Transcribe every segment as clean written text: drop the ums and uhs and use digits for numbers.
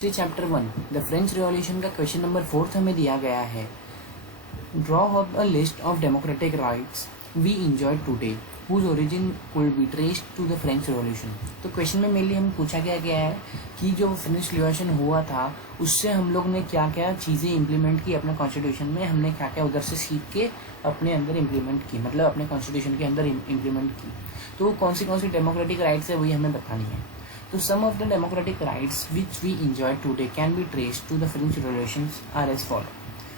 Chapter 1 the French revolution का question number 4 हमें दिया गया है। Draw up a list of democratic rights we enjoy today whose origin could be traced to the French revolution. तो question में mainly हमें पूछा गया है कि जो फ्रेंच रिवॉल्यूशन हुआ था उससे हम लोग ने क्या क्या चीज़ें इंप्लीमेंट की अपने कॉन्स्टिट्यूशन में, हमने क्या क्या उधर से सीख के अपने अंदर इम्प्लीमेंट की, मतलब अपने कॉन्स्टिट्यूशन के अंदर इम्प्लीमेंट की। तो कौन सी डेमोक्रेटिक राइट्स है वही हमें बतानी है। So some of the democratic rights which we enjoy today can be traced to the French Revolutions are as follow।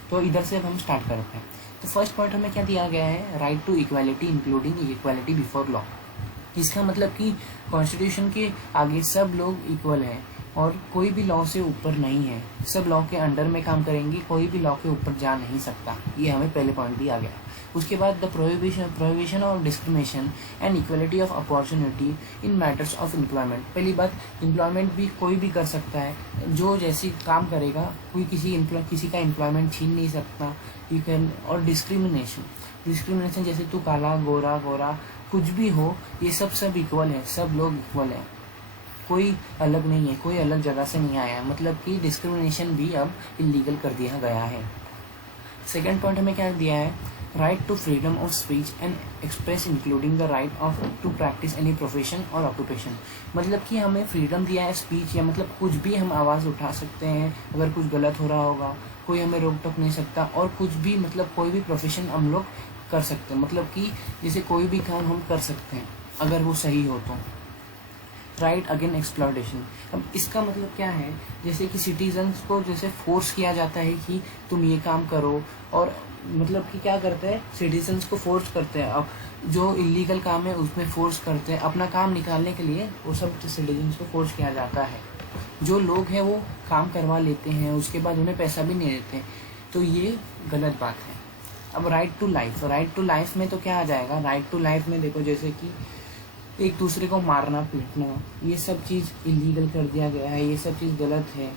तो इधर से अब हम स्टार्ट करते हैं। तो फर्स्ट पॉइंट हमें क्या दिया गया है, right to equality including equality before law. इसका मतलब कि कॉन्स्टिट्यूशन के आगे सब लोग इक्वल हैं और कोई भी लॉ से ऊपर नहीं है, सब लॉ के अंडर में काम करेंगे, कोई भी लॉ के ऊपर जा नहीं सकता। ये हमें पहले पॉइंट दिया गया। उसके बाद the prohibition of discrimination and equality of opportunity in matters of employment. पहली बात, एम्प्लॉयमेंट भी कोई भी कर सकता है, जो जैसी काम करेगा कोई किसी का एम्प्लॉयमेंट छीन नहीं सकता। यू कैन और डिस्क्रिमिनेशन जैसे तू काला गोरा कुछ भी हो, ये सब इक्वल है, सब लोग इक्वल है, कोई अलग नहीं है, कोई अलग जगह से नहीं आया है। मतलब कि डिस्क्रिमिनेशन भी अब इलीगल कर दिया गया है। सेकेंड पॉइंट हमें क्या दिया है, right to freedom of speech and express including the right of to practice any profession और ऑक्यूपेशन। मतलब कि हमें फ्रीडम दिया है स्पीच, या मतलब कुछ भी हम आवाज़ उठा सकते हैं, अगर कुछ गलत हो रहा होगा कोई हमें रोक टोक नहीं सकता। और कुछ भी मतलब कोई भी प्रोफेशन हम लोग कर सकते हैं, मतलब कि जैसे कोई भी काम हम कर सकते हैं अगर वो सही हो तो। Right again exploitation. अब इसका मतलब क्या है, जैसे कि सिटीजन्स को जैसे फोर्स किया जाता है कि तुम ये काम करो, और मतलब कि क्या करते हैं, सिटीजन्स को फोर्स करते हैं। अब जो इलीगल काम है उसमें फोर्स करते हैं, अपना काम निकालने के लिए वो सब सिटीजन्स को फोर्स किया जाता है। जो लोग हैं वो काम करवा लेते हैं, उसके बाद उन्हें पैसा भी नहीं देते, तो ये गलत बात है। अब राइट टू लाइफ में तो क्या आ जाएगा, राइट टू लाइफ में देखो जैसे कि एक दूसरे को मारना पीटना, ये सब चीज़ इलीगल कर दिया गया है, ये सब चीज़ गलत है।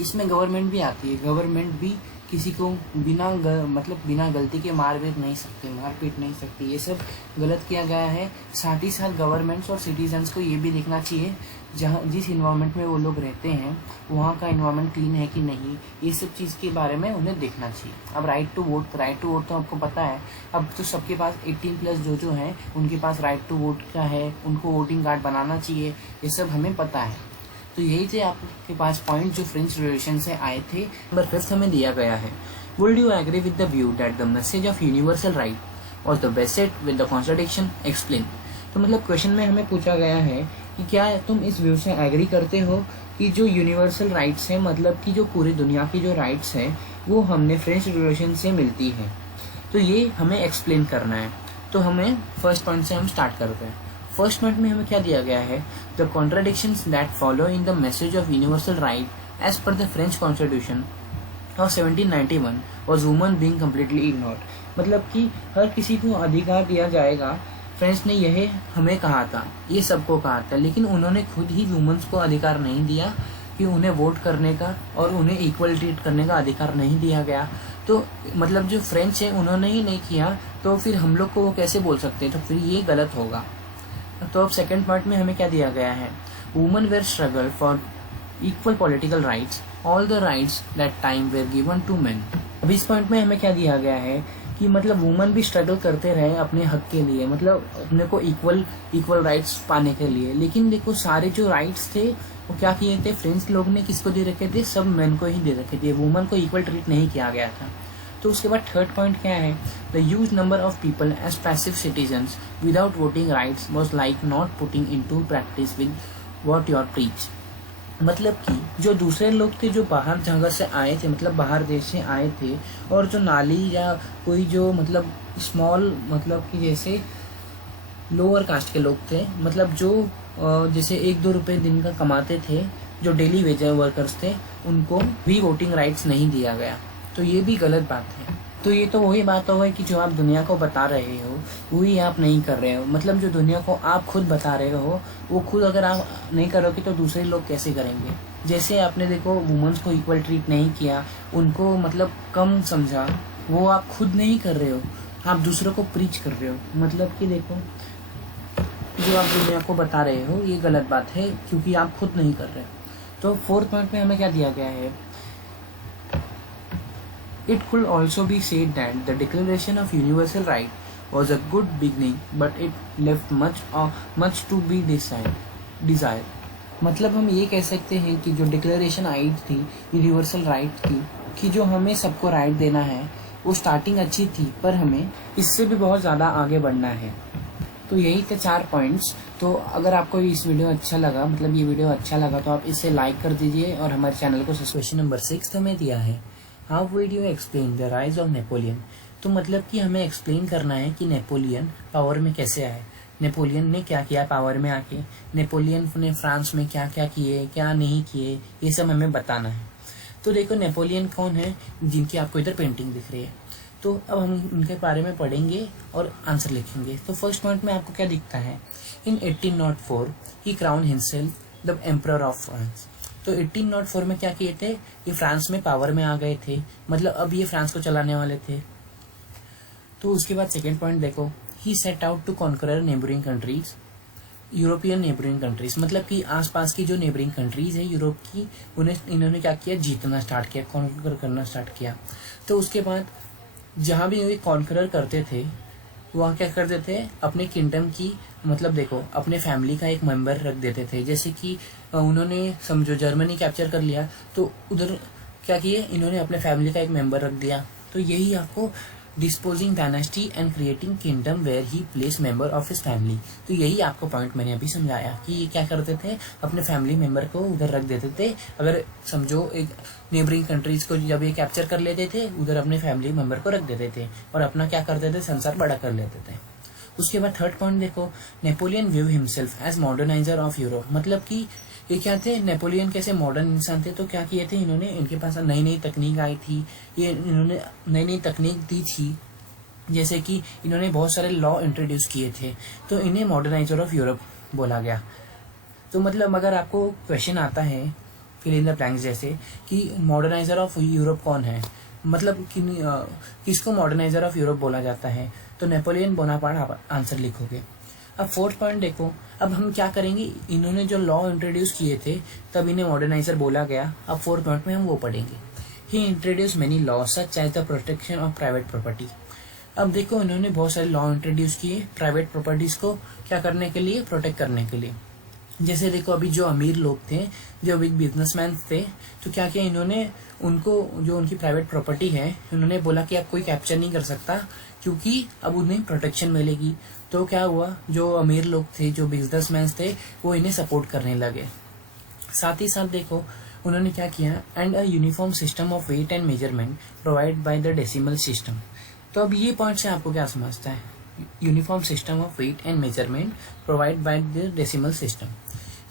इसमें गवर्नमेंट भी आती है, गवर्नमेंट भी किसी को बिना गलती के मार पीट नहीं सकती, ये सब गलत किया गया है। साथ ही साथ गवर्नमेंट्स और सिटीजन्स को ये भी देखना चाहिए जिस इन्वायरमेंट में वो लोग रहते हैं वहाँ का इन्वायरमेंट क्लीन है कि नहीं, ये सब चीज़ के बारे में उन्हें देखना चाहिए। अब राइट टू वोट तो आपको पता है, अब तो सबके पास 18+ जो हैं उनके पास राइट टू वोट का है, उनको वोटिंग कार्ड बनाना चाहिए, ये सब हमें पता है। तो यही थे आपके पास पॉइंट जो फ्रेंच रिवॉल्यूशन से आए थे। नंबर 5 हमें दिया गया है, would you agree with the view that the message of universal right was the best with the contradiction explain. तो मतलब क्वेश्चन में हमें पूछा गया है कि क्या तुम इस व्यू से एग्री करते हो कि जो यूनिवर्सल राइट्स है, मतलब कि जो पूरी दुनिया की जो राइट्स है वो हमने फ्रेंच रिवॉल्यूशन से मिलती है। तो ये हमें एक्सप्लेन करना है। तो हमें फर्स्ट पॉइंट से हम स्टार्ट करते हैं। फर्स्ट पॉइंट में हमें क्या दिया गया है, the contradictions that follow in the message of universal right as per the French constitution of 1791 was woman being completely ignored. मतलब कि हर किसी को अधिकार दिया जाएगा, फ्रेंच ने यह हमें कहा था, ये सबको कहा था, लेकिन उन्होंने खुद ही वुमेन्स को अधिकार नहीं दिया कि उन्हें वोट करने का और उन्हें इक्वल ट्रीट करने का अधिकार नहीं दिया गया। तो मतलब जो फ्रेंच है उन्होंने ही नहीं किया, तो फिर हम लोग को वो कैसे बोल सकते हैं, तो फिर ये गलत होगा। तो अब सेकेंड पार्ट में हमें क्या दिया गया है, women were struggle for equal political rights, all the rights that time were given to men. अब इस पॉइंट में हमें क्या दिया गया है कि मतलब वुमेन भी स्ट्रगल करते रहे अपने हक के लिए, मतलब अपने को इक्वल राइट्स पाने के लिए। लेकिन देखो सारे जो राइट्स थे वो क्या किए थे, फ्रेंच लोग ने किसको दे रखे थे, सब मेन को ही दे रखे थे, वुमेन को इक्वल ट्रीट नहीं किया गया था। तो उसके बाद थर्ड पॉइंट क्या है, the huge number of people as passive citizens without voting rights was like not putting into practice with what you are preach. मतलब कि जो दूसरे लोग थे जो बाहर जगह से आए थे, मतलब बाहर देश से आए थे, और जो नाली या कोई जो मतलब स्मॉल मतलब कि जैसे लोअर कास्ट के लोग थे, मतलब जो जैसे 1-2 रुपये दिन का कमाते थे, जो डेली वेज वर्कर्स थे, उनको भी वोटिंग राइट्स नहीं दिया गया। तो ये भी गलत बात है। तो ये तो वही बात हो गई कि जो आप दुनिया को बता रहे हो वही आप नहीं कर रहे हो, मतलब जो दुनिया को आप खुद बता रहे हो वो खुद अगर आप नहीं करोगे तो दूसरे लोग कैसे करेंगे। जैसे आपने देखो वुमेन्स को इक्वल ट्रीट नहीं किया, उनको मतलब कम समझा, वो आप खुद नहीं कर रहे हो, आप दूसरों को प्रीच कर रहे हो। मतलब कि देखो जो आप दुनिया को बता रहे हो ये गलत बात है, क्योंकि आप खुद नहीं कर रहे हो। तो फोर्थ पॉइंट में हमें क्या दिया गया है, it could also be said that the declaration of universal right was a good beginning but it left much to be desire. मतलब हम ये कह सकते हैं कि जो डिक्लेरेशन आई थी यूनिवर्सल राइट की, कि जो हमें सबको राइट देना है, वो स्टार्टिंग अच्छी थी, पर हमें इससे भी बहुत ज़्यादा आगे बढ़ना है। तो यही थे 4 पॉइंट्स। तो अगर आपको इस वीडियो अच्छा लगा, मतलब ये वीडियो अच्छा लगा, तो आप इसे लाइक कर दीजिए और हमारे चैनल को। क्वेश्चन नंबर 6 हमें दिया है, how would you explain the rise of Napoleon. तो मतलब कि हमें एक्सप्लेन करना है कि नेपोलियन पावर में कैसे आए, नेपोलियन ने क्या किया पावर में आके, नेपोलियन ने फ्रांस में क्या क्या किए, क्या नहीं किए, ये सब हमें बताना है। तो देखो नेपोलियन कौन है, जिनकी आपको इधर पेंटिंग दिख रही है। तो अब हम उनके बारे में पढ़ेंगे और आंसर लिखेंगे। तो फर्स्ट पॉइंट में आपको क्या दिखता है, in 1804 he crown himself the emperor of France. तो 1804 में क्या किए थे, ये फ्रांस में पावर में आ गए थे, मतलब अब ये फ्रांस को चलाने वाले थे। तो उसके बाद सेकेंड पॉइंट देखो, he set out to conquer neighbouring countries, European neighbouring countries, मतलब कि आसपास की जो नेबरिंग कंट्रीज है यूरोप की, उन्हें इन्होंने क्या किया, जीतना स्टार्ट किया, कॉन्कर करना स्टार्ट किया। तो उसके बाद जहाँ भी ये कॉन्करर करते थे, वहाँ क्या करते थे, अपने किंगडम की, मतलब देखो अपने फैमिली का एक मेंबर रख देते थे। जैसे कि उन्होंने समझो जर्मनी कैप्चर कर लिया, तो उधर क्या किए, इन्होंने अपने फैमिली का एक मेंबर रख दिया। तो यही आपको disposing dynasty and creating kingdom where he place member of his family. तो यही आपको पॉइंट मैंने अभी समझाया कि ये क्या करते थे, अपने फैमिली मेंबर को उधर रख देते थे। अगर समझो एक नेबरिंग कंट्रीज को जब ये कैप्चर कर लेते थे, उधर अपने फैमिली मेंबर को रख देते थे और अपना क्या करते थे, संसार बड़ा कर लेते थे। उसके बाद थर्ड पॉइंट देखो, Napoleon view himself as moderniser of Europe. मतलब कि ये क्या थे, नेपोलियन कैसे मॉडर्न इंसान थे। तो क्या किए थे इन्होंने, इनके पास नई नई तकनीक आई थी, ये इन्होंने नई नई तकनीक दी थी। जैसे कि इन्होंने बहुत सारे लॉ इंट्रोड्यूस किए थे, तो इन्हें मॉडर्नाइजर ऑफ यूरोप बोला गया। तो मतलब अगर आपको क्वेश्चन आता है फिल इन द ब्लैंक्स जैसे कि मॉडर्नाइजर ऑफ यूरोप कौन है, मतलब किसको मॉडर्नाइजर ऑफ यूरोप बोला जाता है, तो नेपोलियन बोनापार्ट आप आंसर लिखोगे। अब फोर्थ पॉइंट देखो, अब हम क्या करेंगे, इन्होंने जो लॉ इंट्रोड्यूस किए थे तब इन्हें मॉडर्नाइजर बोला गया। अब फोर्थ पॉइंट में हम वो पढ़ेंगे, he introduce many law such as the protection of private property. अब देखो इन्होंने बहुत सारे लॉ इंट्रोड्यूस किए प्राइवेट प्रॉपर्टीज को क्या करने के लिए, प्रोटेक्ट करने के लिए। जैसे देखो अभी जो अमीर लोग थे, जो बिग बिजनेसमैन थे, तो क्या किया इन्होंने, उनको जो उनकी प्राइवेट प्रॉपर्टी है, उन्होंने बोला कि अब कोई कैप्चर नहीं कर सकता क्योंकि अब उन्हें प्रोटेक्शन मिलेगी। तो क्या हुआ, जो अमीर लोग थे, जो बिजनेसमैन थे, वो इन्हें सपोर्ट करने लगे। साथ ही साथ देखो उन्होंने क्या किया, and a uniform system of weight and measurement provide by the decimal system. तो अब ये पॉइंट से आपको क्या समझता है, uniform system of weight and measurement provide by the decimal system.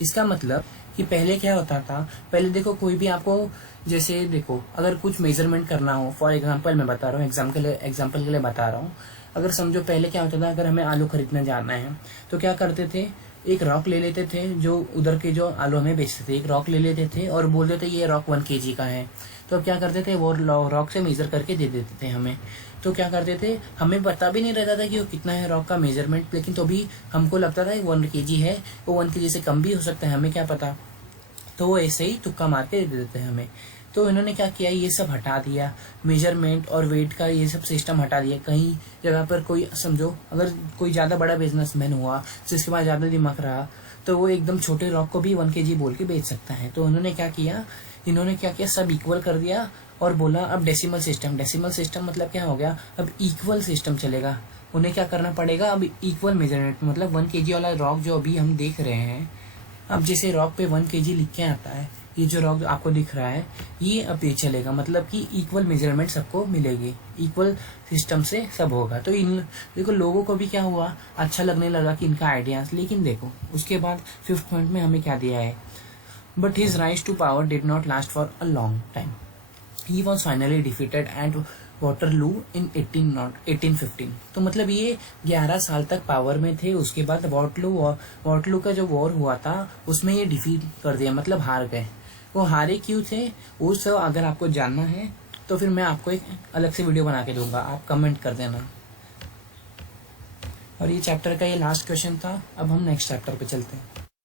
इसका मतलब कि पहले क्या होता था, पहले देखो कोई भी आपको, जैसे देखो अगर कुछ मेजरमेंट करना हो, फॉर एग्जांपल मैं बता रहा हूँ, एग्जांपल के लिए बता रहा हूँ। अगर समझो पहले क्या होता था, अगर हमें आलू खरीदने जाना है तो क्या करते थे, एक रॉक ले लेते थे, जो उधर के जो आलू हमें बेचते थे, एक रॉक ले लेते थे और बोलते थे ये रॉक 1 kg का है। तो अब क्या करते थे, वो रॉक से मेजर करके दे देते थे हमें। तो क्या करते थे, हमें पता भी नहीं रहता था कि वो कितना है रॉक का मेजरमेंट, लेकिन तो भी हमको लगता था 1 kg है, वो 1 kg से कम भी हो सकता है, हमें क्या पता। तो वो ऐसे ही तुक्का मार के दे देते हैं हमें। तो इन्होंने क्या किया, ये सब हटा दिया, मेजरमेंट और वेट का ये सब सिस्टम हटा दिया। कहीं जगह पर कोई समझो अगर कोई ज्यादा बड़ा बिजनेसमैन हुआ जिसके पास ज्यादा दिमाग रहा, तो वो एकदम छोटे रॉक को भी 1 kg बोल के बेच सकता है। तो इन्होंने क्या किया, सब इक्वल कर दिया और बोला अब डेसिमल सिस्टम मतलब क्या हो गया, अब इक्वल सिस्टम चलेगा। उन्हें क्या करना पड़ेगा, अब इक्वल मेजरमेंट, मतलब 1 kg वाला रॉक जो अभी हम देख रहे हैं, अब जैसे रॉक पे 1 kg लिख के आता है, ये जो रॉक आपको दिख रहा है ये अब ये चलेगा, मतलब कि इक्वल मेजरमेंट सबको मिलेगी, इक्वल सिस्टम से सब होगा। तो इन देखो लोगों को भी क्या हुआ, अच्छा लगने लगा कि इनका आइडियाज। लेकिन देखो उसके बाद फिफ्थ पॉइंट में हमें क्या दिया है, but his rise to power did not last for a long time, he was finally defeated at Waterloo in 1815। तो मतलब ये 11 साल तक पावर में थे, उसके बाद वाटरलू का जो वॉर हुआ था उसमें ये डिफीट कर दिया, मतलब हार गए। वो हारे क्यों थे, वो सब अगर आपको जानना है तो फिर मैं आपको एक अलग से वीडियो बना के दूंगा, आप कमेंट कर देना। और ये चैप्टर का ये लास्ट क्वेश्चन था। अब हम नेक्स्ट चैप्टर पे चलते हैं।